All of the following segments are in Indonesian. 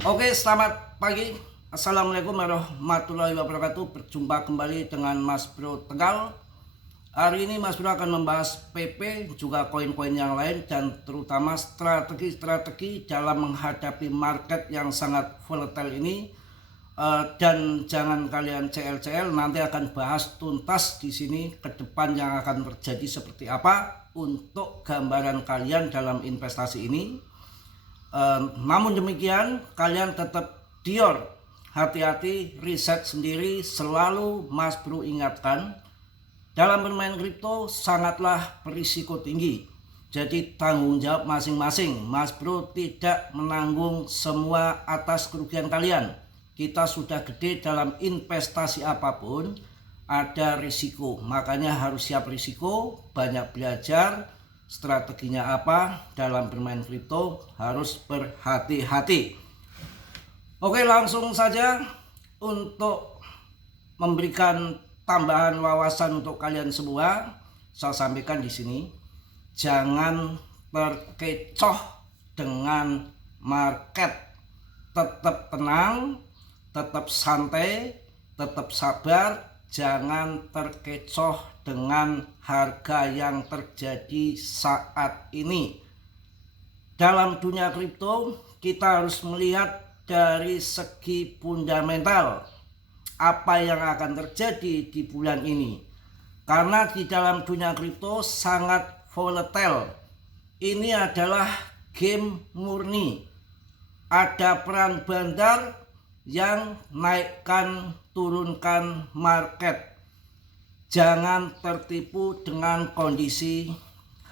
Oke, selamat pagi. Assalamualaikum warahmatullahi wabarakatuh. Berjumpa kembali dengan Mas Bro Tegal. Hari ini Mas Bro akan membahas PP, juga koin-koin yang lain, dan terutama strategi-strategi dalam menghadapi market yang sangat volatile ini. Dan jangan kalian CL-CL, nanti akan bahas tuntas di sini ke depan yang akan terjadi seperti apa untuk gambaran kalian dalam investasi ini. Namun demikian, kalian tetap dior, hati-hati, riset sendiri. Selalu Mas Bro ingatkan, dalam bermain kripto sangatlah berisiko tinggi. Jadi tanggung jawab masing-masing. Mas Bro tidak menanggung semua atas kerugian kalian. Kita sudah gede dalam investasi apapun, ada risiko. Makanya harus siap risiko, banyak belajar. Strateginya apa dalam bermain kripto, harus berhati-hati. Oke, langsung saja untuk memberikan tambahan wawasan untuk kalian semua. Saya sampaikan di sini, jangan terkecoh dengan market. Tetap tenang, tetap santai, tetap sabar. Jangan terkecoh dengan harga yang terjadi saat ini. Dalam dunia kripto, kita harus melihat dari segi fundamental apa yang akan terjadi di bulan ini. Karena di dalam dunia kripto sangat volatile. Ini adalah game murni. Ada peran bandar yang naikkan turunkan market. Jangan tertipu dengan kondisi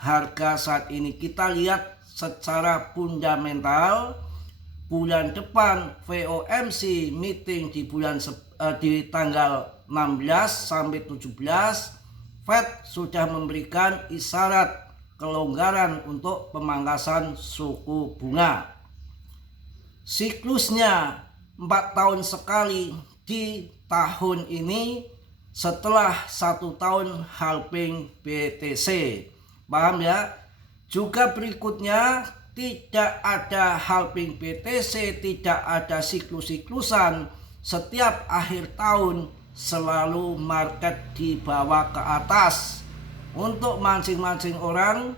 harga saat ini. Kita lihat secara fundamental, bulan depan FOMC meeting di tanggal 16 sampai 17, Fed sudah memberikan isyarat kelonggaran untuk pemangkasan suku bunga. Siklusnya 4 tahun sekali di tahun ini setelah 1 tahun halving BTC. Paham ya? Juga berikutnya tidak ada halving BTC, tidak ada siklus-siklusan. Setiap akhir tahun selalu market dibawa ke atas untuk masing-masing orang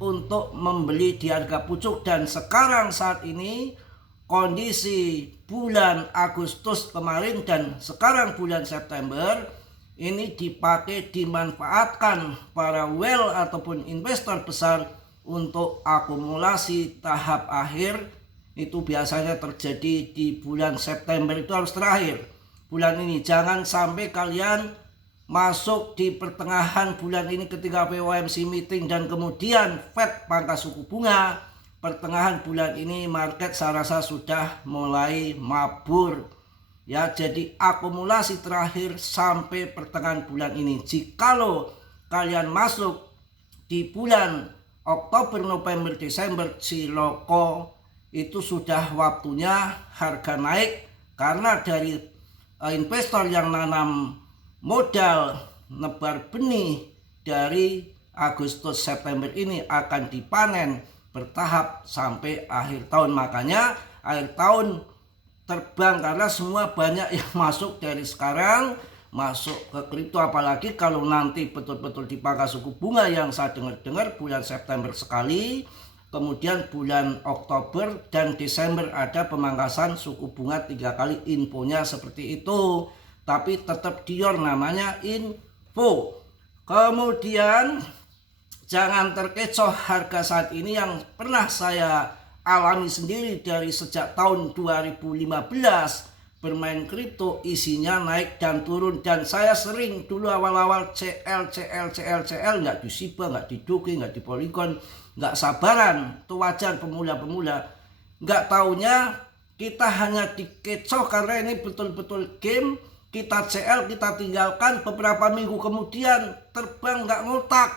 untuk membeli di harga pucuk. Dan sekarang saat ini kondisi bulan Agustus kemarin dan sekarang bulan September ini dipakai, dimanfaatkan para whale ataupun investor besar untuk akumulasi tahap akhir. Itu biasanya terjadi di bulan September, itu harus terakhir bulan ini. Jangan sampai kalian masuk di pertengahan bulan ini ketika FOMC meeting dan kemudian Fed pangkas suku bunga. Pertengahan bulan ini market saya rasa sudah mulai mabur ya. Jadi akumulasi terakhir sampai pertengahan bulan ini. Jikalau kalian masuk di bulan Oktober, November, Desember, Ciloko, itu sudah waktunya harga naik. Karena dari investor yang nanam modal nebar benih dari Agustus September ini akan dipanen bertahap sampai akhir tahun. Makanya akhir tahun terbang karena semua banyak yang masuk dari sekarang masuk ke kripto. Apalagi kalau nanti betul-betul dipangkas suku bunga yang saya dengar bulan September sekali, kemudian bulan Oktober dan Desember ada pemangkasan suku bunga 3 kali. Infonya seperti itu, tapi tetap dior, namanya info. Kemudian jangan terkecoh harga saat ini yang pernah saya alami sendiri dari sejak tahun 2015 bermain kripto. Isinya naik dan turun, dan saya sering dulu awal-awal CL nggak di Shiba, nggak di Doge, nggak di Polygon, nggak sabaran. Itu wajar, pemula-pemula. Nggak taunya kita hanya dikecoh karena ini betul-betul game. Kita CL, kita tinggalkan, beberapa minggu kemudian terbang nggak ngotak.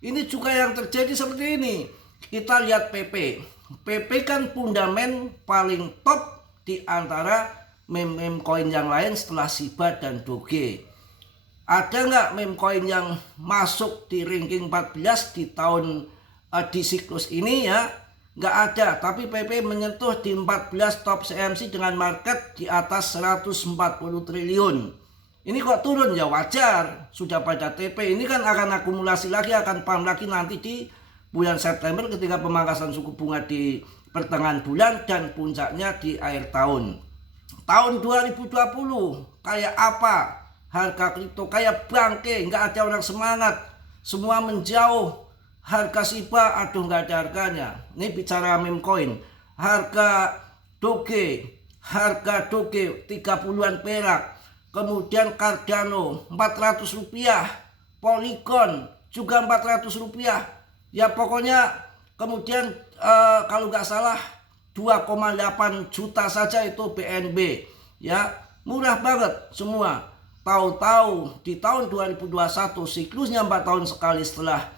Ini juga yang terjadi seperti ini. Kita lihat PP. PP kan fundamen paling top di antara meme koin yang lain setelah Shiba dan Doge. Ada nggak meme koin yang masuk di ranking 14 di tahun di siklus ini ya? nggak ada, tapi PP menyentuh di 14 top CMC dengan market di atas 140 triliun. Ini kok turun ya wajar, sudah pada TP. Ini kan akan akumulasi lagi, akan pump lagi nanti di bulan September ketika pemangkasan suku bunga di pertengahan bulan dan puncaknya di akhir tahun. Tahun 2020 kayak apa? Harga kripto kayak bangke, nggak ada orang semangat, semua menjauh. Harga Shiba, aduh nggak ada harganya. Ini bicara meme coin. Harga Doge 30-an perak. Kemudian Cardano 400 rupiah, Polygon juga 400 rupiah. Ya pokoknya kemudian kalau nggak salah 2,8 juta saja itu BNB. Ya murah banget semua. Tahu-tahu di tahun 2021 siklusnya 4 tahun sekali setelah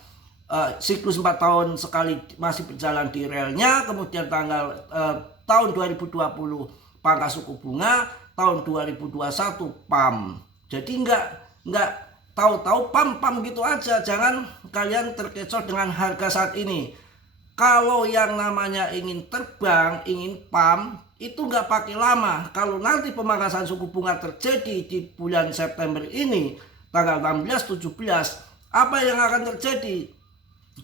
siklus 4 tahun sekali masih berjalan di relnya. Kemudian tahun 2020 pangkas suku bunga, tahun 2021 PAM. Jadi nggak tahu-tahu PAM gitu aja. Jangan kalian terkecoh dengan harga saat ini. Kalau yang namanya ingin terbang, ingin PAM, itu nggak pakai lama. Kalau nanti pemangkasan suku bunga terjadi di bulan September ini, tanggal 16-17, apa yang akan terjadi?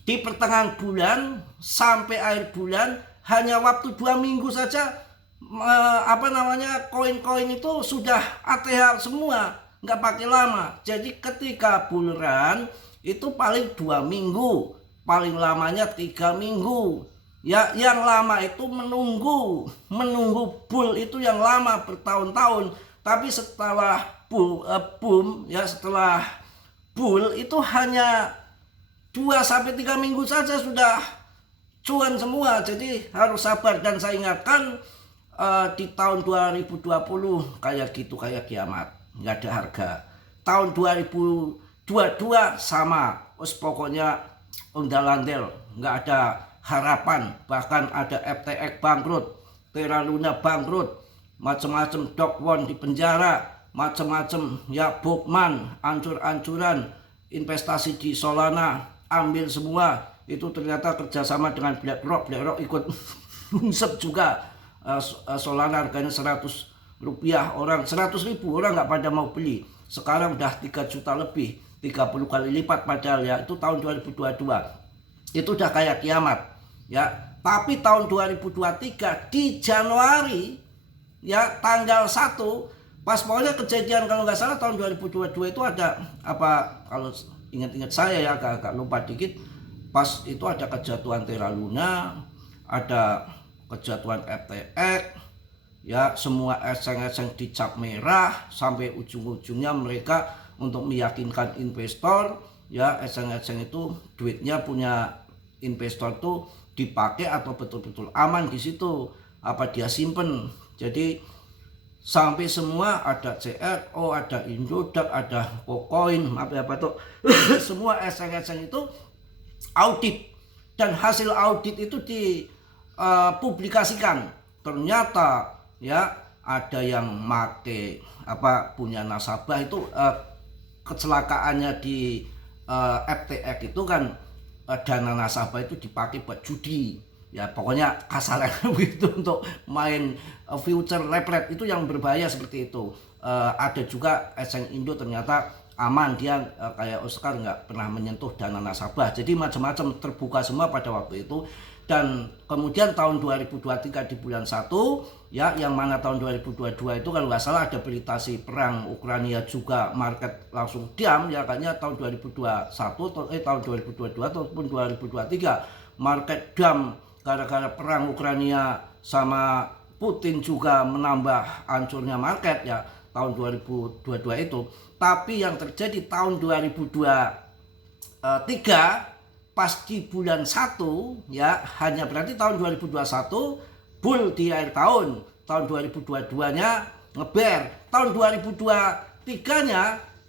Di pertengahan bulan sampai akhir bulan, hanya waktu 2 minggu saja, koin-koin itu sudah ATH semua, nggak pakai lama. Jadi ketika bull run itu paling 2 minggu, paling lamanya 3 minggu. Ya, yang lama itu menunggu bull itu yang lama bertahun-tahun. Tapi setelah setelah bull itu hanya 2-3 minggu saja sudah cuan semua. Jadi harus sabar, dan saya ingatkan di tahun 2020 kayak gitu, kayak kiamat, nggak ada harga. Tahun 2022 sama, pokoknya ondal-andel, nggak ada harapan. Bahkan ada FTX bangkrut, Terra Luna bangkrut, macam-macam Doc One di penjara, macam-macam ya, Bobman ancur-ancuran, investasi di Solana ambil semua. Itu ternyata kerjasama dengan BlackRock ikut nyungsep juga. Solana harganya 100 rupiah, 100 ribu orang nggak pada mau beli. Sekarang udah 3 juta lebih, 30 kali lipat padahal ya. Itu tahun 2022. Itu udah kayak kiamat ya. Tapi tahun 2023 di Januari ya, tanggal 1, pas pokoknya kejadian, kalau nggak salah tahun 2022 itu ada apa, kalau ingat-ingat saya ya, agak lupa dikit. Pas itu ada kejatuhan Terra Luna, ada kejatuhan FTX ya, semua eseng-eseng dicap merah, sampai ujung-ujungnya mereka untuk meyakinkan investor ya, eseng-eseng itu duitnya punya investor tuh dipakai atau betul-betul aman di situ, apa dia simpen. Jadi sampai semua ada CRO, ada Indodax, ada Pocoin, apa tuh semua eseng-eseng itu audit, dan hasil audit itu publikasikan. Ternyata ya ada yang make punya nasabah itu kecelakaannya di FTX itu kan, dana nasabah itu dipakai buat judi ya, pokoknya kasarnya begitu, untuk main future replet itu yang berbahaya seperti itu. Ada juga eseng Indo ternyata aman, dia kayak Oscar nggak pernah menyentuh dana nasabah. Jadi macam-macam terbuka semua pada waktu itu. Dan kemudian tahun 2023 di bulan 1 ya, yang mana tahun 2022 itu kalau nggak salah ada berita si perang Ukraina juga, market langsung diam ya. Kayaknya tahun 2021 tahun 2022 ataupun 2023 market diam gara-gara perang Ukraina sama Putin juga menambah hancurnya market ya tahun 2022 itu. Tapi yang terjadi tahun 2023 pas di bulan 1 ya, hanya berarti tahun 2021 bull di akhir tahun 2022-nya ngeber. Tahun 2023-nya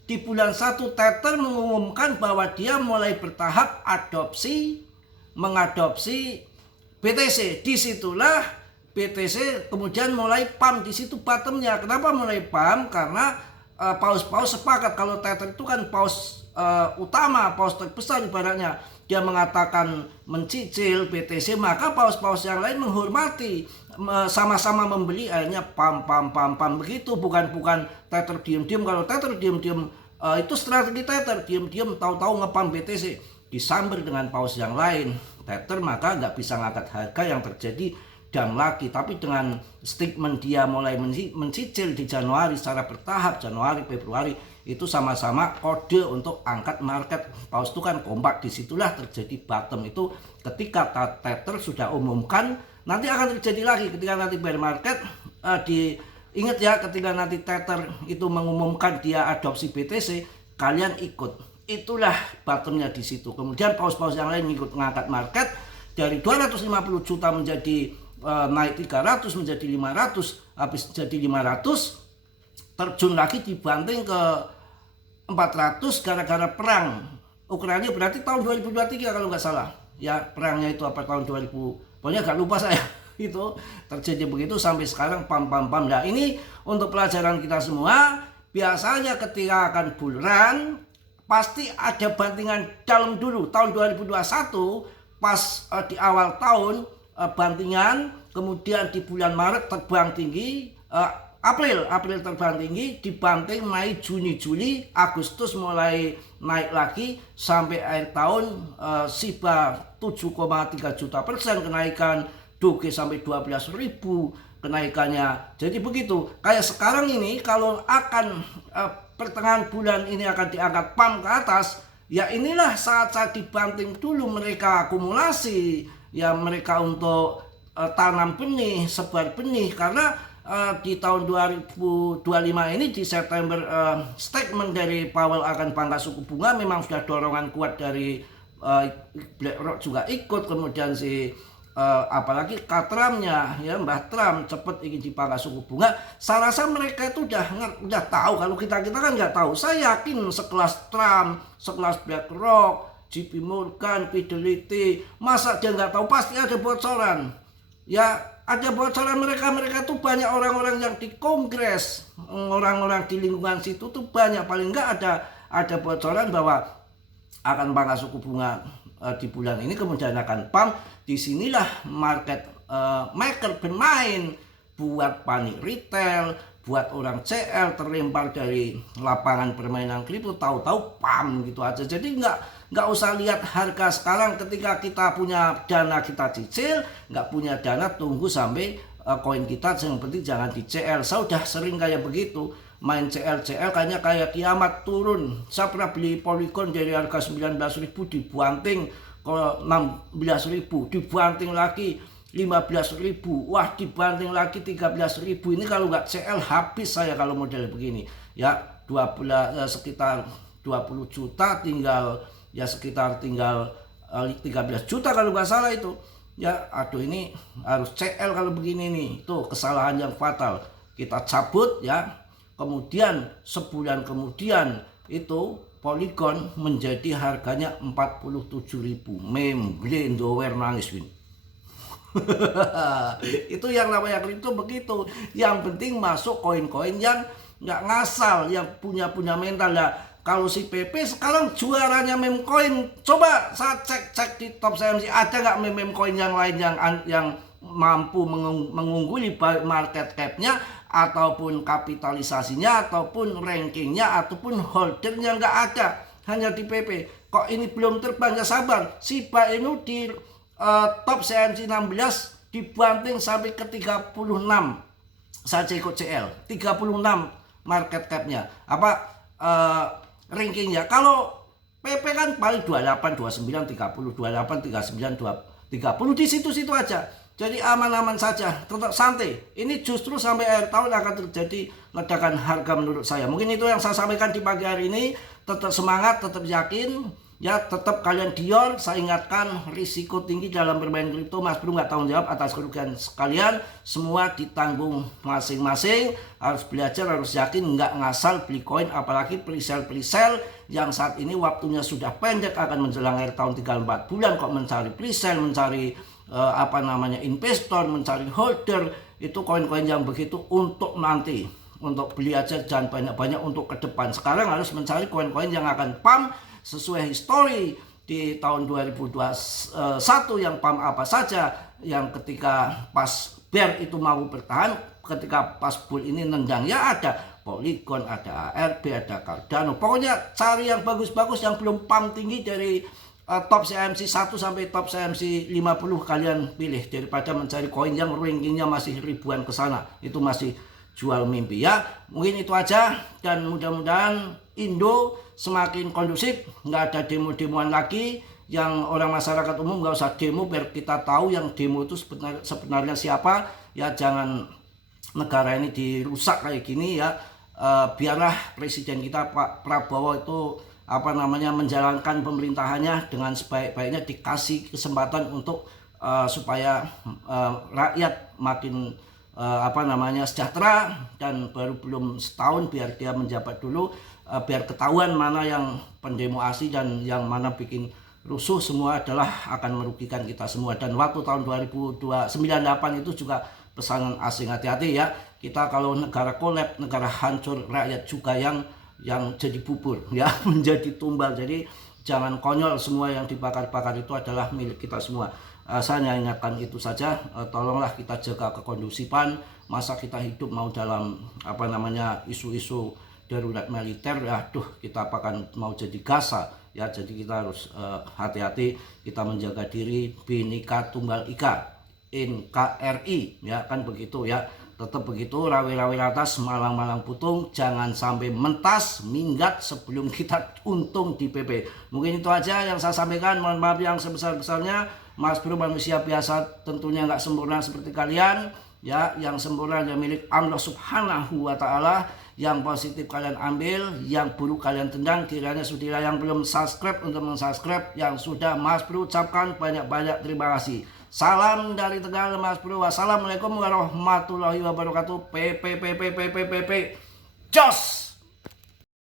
di bulan 1 Tether mengumumkan bahwa dia mulai bertahap mengadopsi BTC. Disitulah BTC kemudian mulai pump, di situ bottomnya. Kenapa mulai pump? Karena paus-paus sepakat kalau Tether itu kan paus utama, paus terbesar ibaratnya. Dia mengatakan mencicil BTC, maka paus-paus yang lain menghormati, sama-sama membeli, akhirnya pam begitu. Bukan Tether diem-diem. Kalau Tether diem-diem, itu strategi Tether, diem-diem tahu-tahu ngepam BTC, disamber dengan paus yang lain. Tether maka nggak bisa ngangkat harga, yang terjadi dan lagi. Tapi dengan statement dia mulai mencicil di Januari secara bertahap, Januari, Februari, itu sama-sama kode untuk angkat market. Paus itu kan kompak, disitulah terjadi bottom. Itu ketika Tether sudah umumkan, nanti akan terjadi lagi ketika nanti bear market. Ingat ya, ketika nanti Tether itu mengumumkan dia adopsi BTC, kalian ikut. Itulah bottomnya di situ. Kemudian paus-paus yang lain ikut mengangkat market dari 250 juta menjadi naik 300 menjadi 500, habis jadi 500 terjun lagi dibanting ke 400 gara-gara perang Ukraina. Berarti tahun 2023 kalau nggak salah ya, perangnya itu apa tahun 2000, pokoknya nggak lupa saya. Itu terjadi begitu sampai sekarang pam. Nah, ini untuk pelajaran kita semua. Biasanya ketika akan bull run pasti ada bantingan dalam dulu. Tahun 2021 pas di awal tahun bantingan, kemudian di bulan Maret terbang tinggi, April terbang tinggi, dibanting Mei, Juni, Juli, Agustus mulai naik lagi sampai akhir tahun SIBA 7,3 juta persen kenaikan, Doge sampai 12.000 kenaikannya. Jadi begitu. Kayak sekarang ini kalau akan pertengahan bulan ini akan diangkat pam ke atas, ya inilah saat-saat dibanting dulu, mereka akumulasi, ya mereka untuk tanam benih, sebar benih. Karena di tahun 2025 ini di September statement dari Powell akan pangkas suku bunga, memang sudah dorongan kuat dari BlackRock juga ikut, kemudian si apalagi Trumpnya ya, Mbah Trump cepet ingin dipangkas suku bunga. Saya rasa mereka itu udah tahu. Kalau kita kan nggak tahu. Saya yakin sekelas Trump, sekelas BlackRock, JP Morgan, Fidelity, masa dia nggak tahu? Pasti ada bocoran. Ya ada bocoran. Mereka tuh banyak orang-orang yang di Kongres, orang-orang di lingkungan situ tuh banyak, paling nggak ada bocoran bahwa akan pangkas suku bunga di bulan ini, kemudian akan pump. Disinilah market maker bermain, buat panik retail, buat orang CL terlempar dari lapangan permainan kripto, tahu-tahu pam gitu aja. Jadi nggak usah lihat harga sekarang. Ketika kita punya dana kita cicil, nggak punya dana tunggu sampai koin kita, yang penting jangan di CL. Saya udah sering kayak begitu, main CL kayaknya kayak kiamat turun. Saya pernah beli Polygon dari harga 19.000 dibanting ke 16.000, dibanting lagi 15.000, wah dibanting lagi 13.000. Ini kalau nggak CL habis saya kalau model begini ya. Sekitar 20 juta tinggal 13 juta kalau nggak salah itu ya. Aduh, ini harus CL kalau begini nih. Itu kesalahan yang fatal, kita cabut ya. Kemudian sebulan kemudian itu Polygon menjadi harganya 47.000. Memblend dower nangis win. Itu yang namanya kripto begitu. Yang penting masuk koin-koin yang nggak ngasal, yang punya mental lah. Kalau si PP sekarang juaranya meme coin, coba saya cek di top CMC ada nggak meme coin yang lain yang mampu mengungguli market cap-nya ataupun kapitalisasinya ataupun rankingnya ataupun holdernya. Nggak ada, hanya di PP. Kok ini belum terbang? Ya sabar, SIBA ini di top CMC 16 dibanting sampai ke 36. Saya ikut CL 36 market cap-nya, rankingnya. Kalau PP kan paling 28, 29, 30, 28, 39, 30 di situ-situ aja. Jadi aman-aman saja, tetap santai. Ini justru sampai akhir tahun akan terjadi ledakan harga menurut saya. Mungkin itu yang saya sampaikan di pagi hari ini. Tetap semangat, tetap yakin. Ya, tetap kalian Dior. Saya ingatkan, risiko tinggi dalam bermain kripto. Mas Bro nggak tanggung jawab atas kerugian sekalian. Semua ditanggung masing-masing. Harus belajar, harus yakin, nggak ngasal beli koin. Apalagi presale yang saat ini waktunya sudah pendek, akan menjelang akhir tahun, tinggal 4 bulan. Kok mencari presale, mencari investor, mencari holder, itu koin-koin yang begitu untuk nanti untuk beli aja, jangan banyak-banyak untuk ke depan. Sekarang harus mencari koin-koin yang akan pump sesuai histori di tahun 2021 yang pump apa saja, yang ketika pas bear itu mau bertahan, ketika pas bull ini nendang ya ada Polygon, ada ARB, ada Cardano. Pokoknya cari yang bagus-bagus yang belum pump tinggi dari top CMC 1 sampai top CMC 50 kalian pilih, daripada mencari koin yang rankingnya masih ribuan ke sana. Itu masih jual mimpi ya. Mungkin itu aja, dan mudah-mudahan Indo semakin kondusif, nggak ada demo-demoan lagi, yang orang masyarakat umum nggak usah demo, biar kita tahu yang demo itu sebenarnya siapa ya. Jangan negara ini dirusak kayak gini ya. Biarlah presiden kita Pak Prabowo itu menjalankan pemerintahannya dengan sebaik-baiknya, dikasih kesempatan untuk supaya rakyat makin sejahtera, dan baru belum setahun biar dia menjabat dulu, biar ketahuan mana yang pendemo asli dan yang mana bikin rusuh. Semua adalah akan merugikan kita semua. Dan waktu tahun 2098 itu juga pesanan asing, hati-hati ya. Kita kalau negara kolab, negara hancur, rakyat juga yang jadi bubur ya, menjadi tumbal. Jadi jangan konyol, semua yang dibakar-bakar itu adalah milik kita semua. Saya ingatkan itu saja. Tolonglah kita jaga kekondusifan. Masa kita hidup mau dalam isu-isu darurat militer ya, kita apakan mau jadi Gaza ya. Jadi kita harus hati-hati, kita menjaga diri. Bhinneka Tunggal Ika, NKRI ya, kan begitu ya. Tetap begitu, rawi-rawi atas, malang-malang putung, jangan sampai mentas, minggat sebelum kita untung di PP. Mungkin itu aja yang saya sampaikan. Mohon maaf yang sebesar-besarnya. Mas Bro manusia biasa, tentunya nggak sempurna seperti kalian ya. Yang sempurna adalah milik Allah Subhanahu wa Ta'ala. Yang positif kalian ambil, yang buruk kalian tendang. Kiranya sudah, yang belum subscribe untuk mensubscribe, yang sudah Mas Bro ucapkan banyak-banyak terima kasih. Salam dari Tegal Mas Bro. Wassalamualaikum warahmatullahi wabarakatuh. Jos.